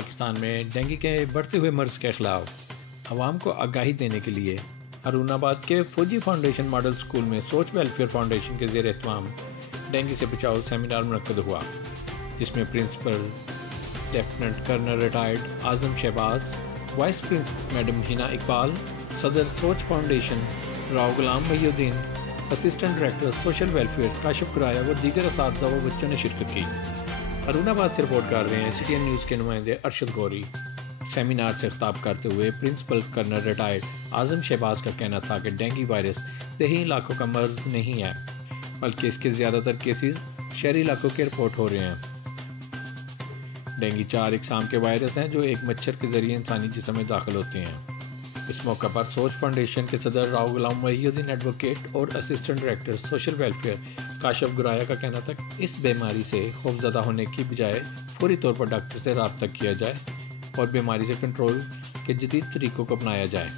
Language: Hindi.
पाकिस्तान में डेंगू के बढ़ते हुए मर्ज के खिलाफ आवाम को आगाही देने के लिए हारूनाबाद के फौजी फाउंडेशन मॉडल स्कूल में सोच वेलफेयर फाउंडेशन के ज़ेर एहतमाम डेंगू से बचाव सेमिनार मुनक्कद हुआ, जिसमें principal lieutenant colonel retired Azam Shahbaz, vice principal madam Hina Iqbal, सदर Soch foundation Rao Ghulam Mohiuddin, assistant director social welfare Kashif Quraya व दीगर असातिज़ा व बच्चों ने शिरकत की। हारूनाबाद से रिपोर्ट कर रहे हैं CTN न्यूज़ के नुमाइंदे अरशद गौरी। सेमिनार से खिताब करते हुए principal colonel retired Azam Shahbaz का कहना था कि डेंगू वायरस देही इलाकों का मर्ज नहीं है, बल्कि इसके ज़्यादातर केसेस शहरी इलाकों के रिपोर्ट हो रहे हैं। डेंगू 4 इकसाम के वायरस हैं जो एक मच्छर के ज़रिए इंसानी जिस्म में दाखिल होते हैं। इस मौका पर सोच फाउंडेशन के सदर राव गुलाम महिउद्दीन एडवोकेट और assistant director social welfare Kashif Guraya का कहना था कि इस बीमारी से खौफजदा होने की बजाय फौरी तौर पर डॉक्टर से रब्ता किया जाए और बीमारी से कंट्रोल के जदीद तरीक़ों को अपनाया जाए।